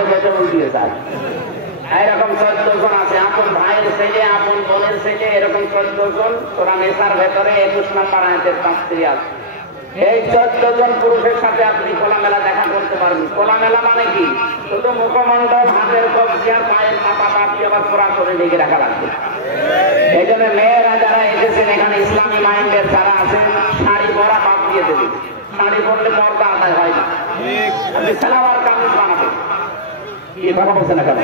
হয়ে গেছে উল্টিয়ে যায়। এরকম 14 জন আছে, আপন ভাইয়ের ছেলে, আপন বোনের ছেলে, এরকম 14 জন। ওরা নেশার ভেতরে 21 নম্বর আয়াতের শাস্তি আছে। এই 14 জন পুরুষের সাথে আপনি খোলামেলা দেখা করতে পারবেন। খোলামেলা মানে কি? শুধু মুখমণ্ডল, হাতের কবজি আর পায়ের পাতা বাপি আবার পুরা করে ঢেকে রাখা লাগবে। এই জন্য মেয়েরা যারা এসেছেন এখানে, ইসলামী মাইন্ডের যারা আছেন, শাড়ি পরা বাদ দিয়ে দেবেন। শাড়ি পরলে পর্দা আদায় হয় না। আপনি সালোয়ার কামিজ বানাবেন। কি কথা বলছেন না কেন?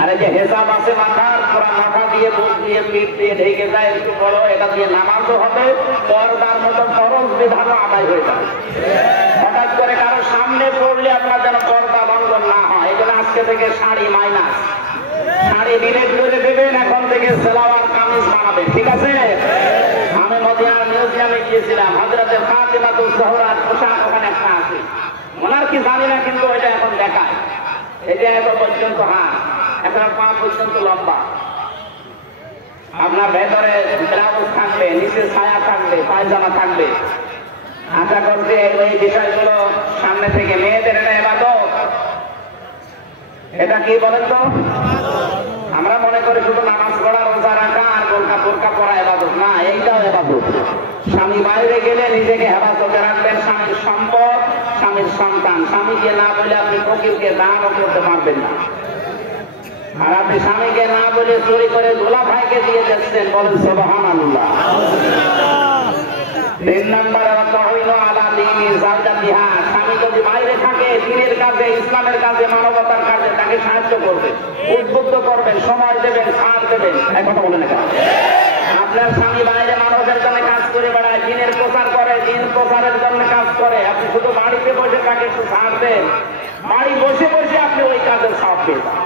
আর এই যে হেজাব আছে মাথার, পুরা মাথা দিয়ে, বুক দিয়ে, পিঠ দিয়ে ঢেকে যায়, একটু বড়, এটা দিয়ে নামাজও হবে, পর্দার মতো ফরজ বিধানও আদায় হয়ে যাবে। হঠাৎ করে কারো সামনে পড়লে আপনার যেন পর্দা লঙ্ঘন না হয়। এই জন্য আজকে থেকে শাড়ি মাইনাস, শাড়ি ডিলেট করে দেবেন, এখন থেকে সালোয়ার কামিজ বানাবেন। ঠিক আছে? আমি মদিনার মিউজিয়ামে গিয়েছিলাম, হযরতে ফাতিমাতুজ জোহরার পোশাক ওখানে একটা আছে, ওনার কি জানি না, কিন্তু ওইটা এখন দেখায়। এই যে এত পর্যন্ত হাত, এখন পা পর্যন্ত লম্বা, আপনার ভেতরে ব্লাউজ থাকবে, নিচে ছায়া থাকবে, পায়জামা থাকবে। আশা করছি এই বিষয়গুলো সামনে থেকে মেয়েদের এটা ইবাদত। এটা কি বলেন তো? আমরা মনে করি শুধু নামাজ পড়া, রোজা রাখা আর বোরকা পরা ইবাদত না, এইটাও ইবাদত। স্বামী বাইরে গেলে নিজেকে হেফাজতে রাখবেন, স্বামীর সম্পদ, স্বামীর সন্তান। স্বামীকে না বলে আপনি ফকিরকে দানও করতে পারবেন না। আর আপনি স্বামীকে না বলে চুরি করে দোলা ভাইকে দিয়ে যাচ্ছেন, বলেন সুবহানাল্লাহ। 3 নম্বর হইল আলা দীনি যাওজাতিহা। স্বামী যদি বাইরে থাকে, দ্বীনের কাজে, ইসলামের কাজে, মানবতার কাজে, তাকে সাহায্য করবেন, উদ্বুদ্ধ করবেন, সময় দেবেন, সাথ দেবেন। এই কথা বলেন না? আপনার স্বামী বাইরে মানুষের জন্য কাজ করে বেড়ায়, দ্বীনের প্রচার করে, দ্বীন প্রচারের জন্য কাজ করে, আপনি শুধু বাড়িতে বসে তাকে একটু সাথ দেন, বাড়ি বসে বসে আপনি ওই কাজের সাথ পেয়ে যান।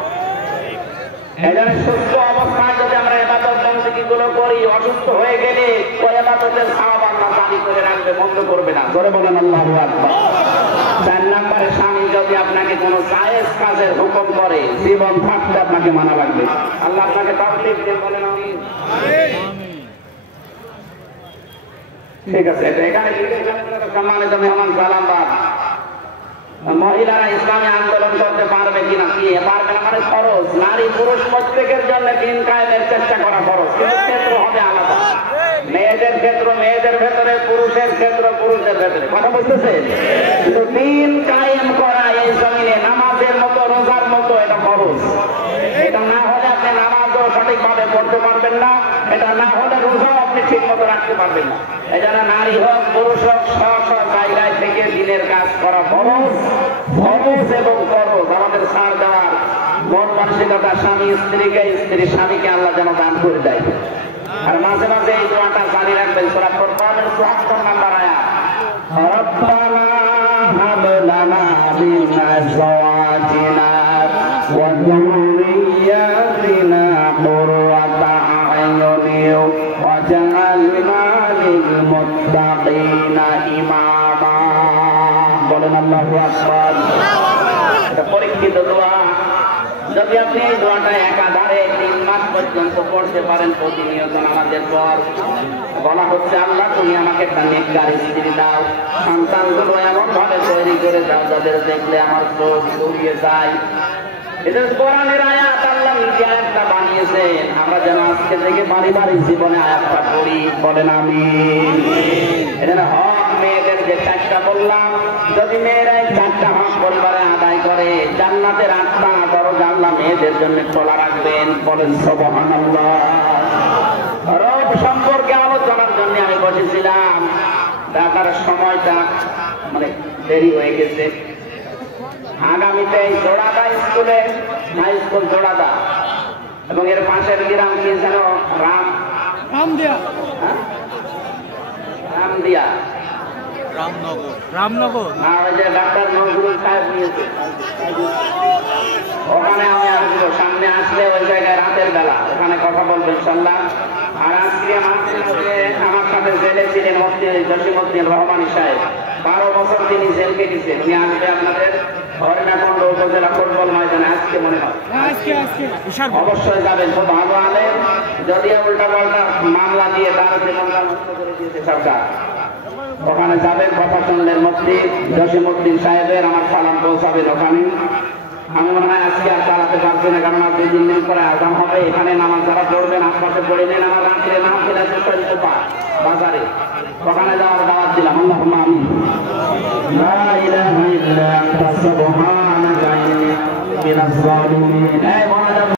এই জন্য সুস্থ অবস্থায় যদি আমরা ইবাদত বন্দেগী গুলো করি, অসুস্থ হয়ে গেলে ওই ইবাদতের সওয়াব আল্লাহ জারি করে রাখবে, বন্ধ করবে না। জোরে বলেন আল্লাহু আকবার। 4 নম্বরে, স্বামী যদি আপনাকে কোনো জায়েজ কাজের হুকুম করে, জীবন থাকতে আপনাকে মানা লাগবে। আল্লাহ আপনাকে তৌফিক দেন, বলেন আমিন। ঠিক আছে, এখানে সম্মানিত মেহমান সালামবাদ, মহিলারা ইসলামী আন্দোলন করতে পারবে কিনা? কি পারবে না মানে খরচ। নারী পুরুষ প্রত্যেকের জন্য দিন কায়েমের চেষ্টা করা খরচ, কিন্তু ক্ষেত্র হবে আলাদা। মেয়েদের ক্ষেত্র মেয়েদের ভেতরে, পুরুষের ক্ষেত্র পুরুষের ভেতরে। কথা বুঝতেছে? কিন্তু দিন কায়েম করা এই জমিনে নামাজের মতো, রোজার মতো, এটা খরচ। এটা না হলে আপনি নামাজও সঠিকভাবে পড়তে পারবেন না, এটা না হলে রোজাও আপনি ঠিক মতো রাখতে পারবেন না। এই জন্য নারী হোক পুরুষ হোক, সব জায়গায় থেকে দিনের কাজ করা ফরজ, ফরজ এবং ফরজ। আমাদের ছাড় দেওয়ার মন মানসিকতা, স্বামী স্ত্রীকে, স্ত্রী স্বামীকে আল্লাহ যেন দান করে দেয়। আর মাঝে মাঝে এই দোয়াটা জারি রাখবেন। সূরা ফুরকানের ৭৪ নম্বর আয়াত, রব্বানা হাব লানা মিন আজওয়াজিনা ওয়া যুররিয়্যাতিনা কুররাতা আ'য়ুনিন ওয়াজআলনা লিল মুত্তাকিনা ইমামা। বলেন আল্লাহু আকবার। এটা পরীক্ষিত দোয়া। যদি আপনি এই দোয়াটা একাধারে 3 মাস পর্যন্ত পড়তে পারেন প্রতিনিয়ত নামাজের পর, বলা হচ্ছে আল্লাহ তুমি আমাকে একটা নেককার স্ত্রী দাও, সন্তানগুলো এমন ভাবে তৈরি করে দাও যাদের দেখলে আমার চোখ জড়িয়ে যায়। এটা কোরআনের আয়াত, আল্লাহ নিজে আয়াতটা বানিয়েছেন। আমরা যেন আজকে থেকে পারিবারিক জীবনে আয়াতটা পড়ি। বলেন আমিন। এটা হক মেয়েদের যে 4টা বললাম, যদি মেয়েরা 4টা হক পরিবারে আদায় করে, জান্নাতের 8টা দরজা আল্লাহ মেয়েদের জন্য খোলা রাখবেন। বলেন সুবহানাল্লাহ। রব সম্পর্কে আলোচনার জন্য আমি বসেছিলাম, তার সময়টা মানে দেরি হয়ে গেছে। আগামীতে জোড়াদা স্কুলে, হাই স্কুল জোড়াদা, এবং এর পাশের গ্রাম কি যেন রামদিয়া, রামনগর না, ওই যে ডাক্তার নজরুল সাহেব নিয়েছে, ওখানে আমি আসবো। সামনে আসলে ওই জায়গায় রাতের বেলা ওখানে কথা বলবো ইনশাআল্লাহ। আর আজকে আমার সাথে জেলে ছিলেন মুফতি জসিমউদ্দিন রহমানী সাহেব, 12 বছর তিনি জেল কেটেছেন। উনি আসবে আপনাদের হরিণাকুণ্ড উপজেলা ফুটবল ময়দানে আজকে, মনে হয় অবশ্যই যাবেন। খুব ভালো আলেম, যদিও উল্টা পাল্টা মামলা দিয়ে তার জীবনটা নষ্ট করে দিয়েছে সরকার। ওখানে যাবেন, কথা শুনলেন মুফতি জসিমউদ্দিন সাহেবের, আমার সালাম পৌঁছাবেন ওখানে। আমি মনে হয় আজকে আর চালাতে পারছি না, কারণ আর 2-3 দিন পরে আগাম হবে। এখানে নামাজ যারা পড়বেন আশপাশে পড়ে নেন, আমার রাত্রে নাম কিনা চেষ্টা দিতে পার বাজারে, ওখানে যাওয়ার দাওয়াত দিলাম। আল্লাহুম্মা আমিন। লা ইলাহা ইল্লা আনতা সুবহানাকা